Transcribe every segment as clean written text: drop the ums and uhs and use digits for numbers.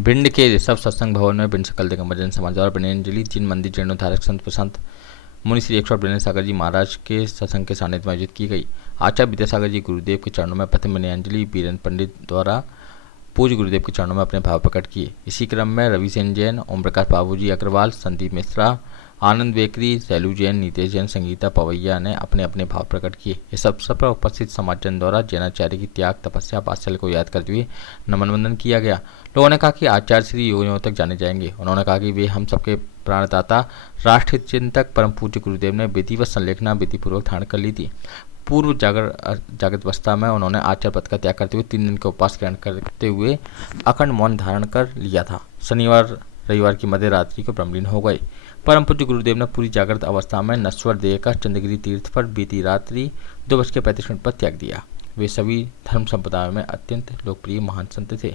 भिंड के ऋषभ सत्संग भवन में भिंड सकल दिगंबर जैन समाज और ब्रह्मंजलि जिन मंदिर जीर्णोद्धारक संत प्रशांत मुनि श्री 108 ब्रह्म सागर जी महाराज के सत्संग के सानिध्य में आयोजित की गई। आचार्य विद्यासागर जी गुरुदेव के चरणों में प्रथम विनयांजलि बीरेन्द्र पंडित द्वारा पूज्य गुरुदेव के चरणों में अपने भाव प्रकट किए। इसी क्रम में रवि सेन जैन, ओम प्रकाश बाबूजी अग्रवाल, संदीप मिश्रा, आनंद बेकरी, सैलू जैन, नीतेश जैन, संगीता पवैया ने अपने अपने भाव प्रकट किए। इस अवसर पर उपस्थित समाजजन द्वारा जैनाचार्य की त्याग, तपस्या, वात्सल्य को याद करते हुए नमन वंदन किया गया। लोगों ने कहा कि आचार्य श्री युगों तक जाने जाएंगे। उन्होंने कहा कि वे हम सबके प्राणदाता, राष्ट्रहित चिंतक, परम पूज्य गुरुदेव ने विधिवत संलेखना विधिपूर्वक धारण कर ली थी। पूर्व जागृत अवस्था में उन्होंने आचार्य पद का त्याग करते हुए 3 दिन का उपवास ग्रहण करते हुए अखंड मौन धारण कर लिया था। शनिवार रविवार की मध्य रात्रि को ब्रह्मलीन हो गए। परम पूज्य गुरुदेव ने पूरी जागृत अवस्था में नश्वर देह का चंद्रगिरी तीर्थ पर बीती रात्रि 2:35 पर त्याग दिया। वे सभी धर्म संप्रदायों में अत्यंत लोकप्रिय महान संत थे।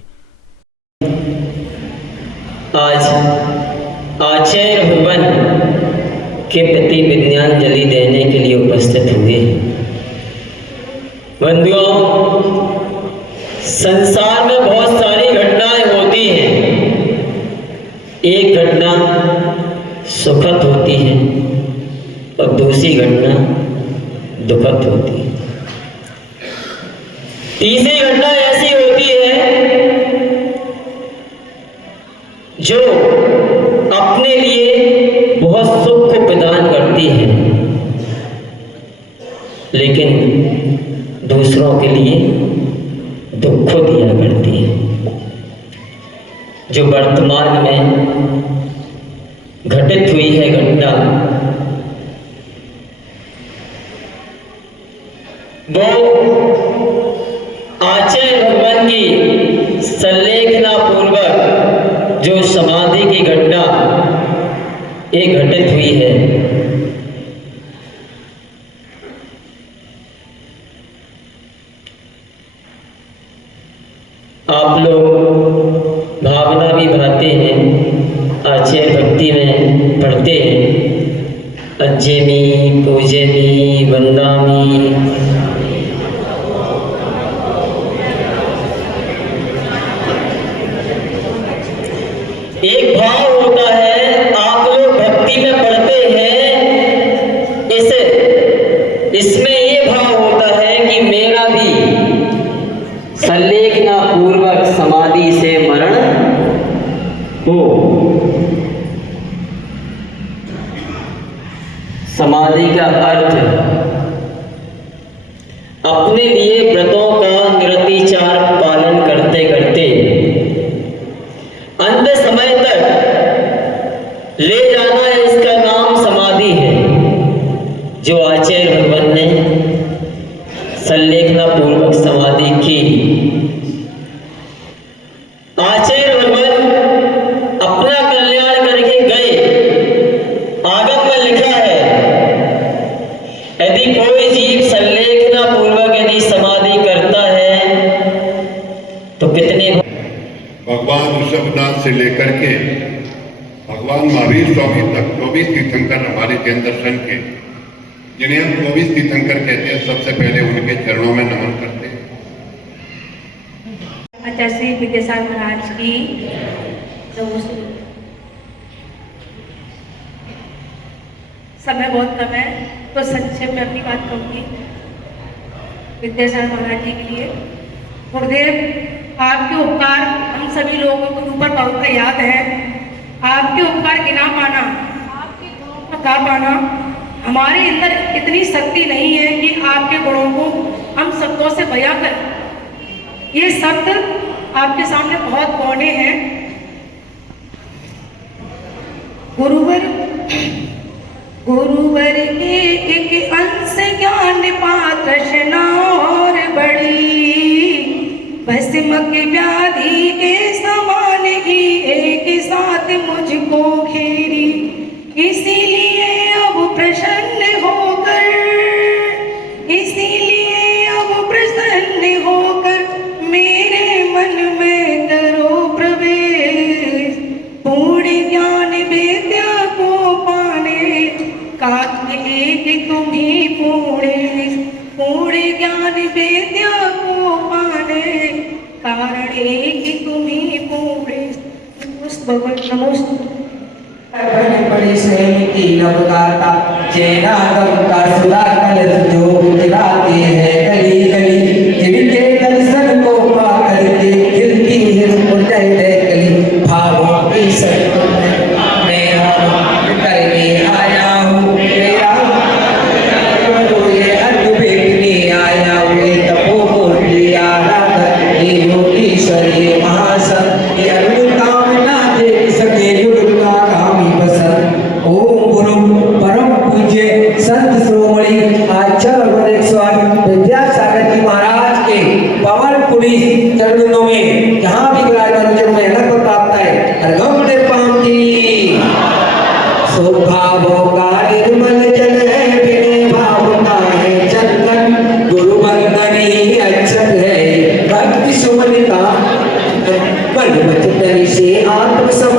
आज आचार्य भवन के प्रति विनयांजलि देने के लिए उपस्थित हुए। बंधुओं, संसार में बहुत सारी घटनाएं होती हैं। एक घटना सुखद होती है और दूसरी घटना दुखद होती है। तीसरी घटना ऐसी होती है जो अपने लिए बहुत सुख को प्रदान करती है, लेकिन दूसरों के लिए दुख को दिया करती है। जो वर्तमान में घटित हुई है घटना, वो आचार्य भगवान की संलेखना पूर्वक जो समाधि की घटना ये घटित हुई है। आप लोग भावना भी भाते हैं, आचार्य भक्ति में पढ़ते हैं, अज्जेमी पूजेमी वंदामी। एक भाव होता है, आप लोग भक्ति में पढ़ते हैं, इसमें ये भाव होता है कि मेरा भी संलेखना पूर्वक समाधि से मरण हो। समाधि का अर्थ अपने लिए व्रतों का निरतिचार पालन करते करते अंत समय तक ले जाना है, इसका नाम समाधि है। जो आचार्य भगवान ने संलेखना पूर्वक समाधि की, आचार्य भगवान अपना कल्याण करके गए। आगम में लिखा है, यदि कोई जीव संलेखना पूर्वक यदि समाधि करता है तो कितने भगवान ऋषभनाथ से लेकर के भगवान महावीर स्वामी तक 24 तीर्थंकर हमारे जैन दर्शन के, जिन्हें हम 24 तीर्थंकर कहते हैं, सबसे पहले उनके चरणों में नमन करते हैं। आचार्य श्री विद्यासागर महाराज की समय बहुत कम है तो संक्षेप में अपनी बात कहूँगी। विद्यासागर महाराज जी के लिए गुरुदेव, आपके उपकार हम सभी लोगों को ऊपर बहुत याद है। आपके उपकार गिना पाना, आपके गुणों को गा पाना, हमारे अंदर इतनी शक्ति नहीं है कि आपके गुणों को हम शब्दों से बयां करें। ये शब्द आपके सामने बहुत गौने हैं। गुरुवर के एक अंश ज्ञान पात्रशना और बड़ी, भस्मक व्याधि के समान ही एक साथ मुझको घेरी। इसीलिए अब प्रसन्न होकर, इसीलिए अब प्रसन्न होकर मेरे मन में करो प्रवेश। पूर्ण ज्ञान विद्या को पाने का एक तुम ही पूर्ण ज्ञान विद्या को पाने कारण एक तुम ही पूर्ण। बड़ी सहमति नवगाता जैनागम का सुधा कलश जो बिखराते हैं गली गली जिनके दर्शन को पा करके खिलती है मुझे गली भावों की सत्ता मैं करने आया हूँ मेरा तो ये अद्भुत देखने आया हुए तपोमूर्ति आराधक ये योगीश्वर ये महासंत ये अद्भुत कामना देख सके युग का कामी पसंद ओम गुरु परम पूज्य संत श्रोमणी आचार्य स्वामी विद्यासागर जी महाराज के पवन पुरी चरणों में जहाँ भी विराजमान जब मेहनत को प्राप्त है अर्घम दे पाम की स्वभावों का निर्मल जल है बिने भाव का है चंदन गुरु बंदन ही अक्षत है भक्ति सुमन का बल बचतन से आत्म समन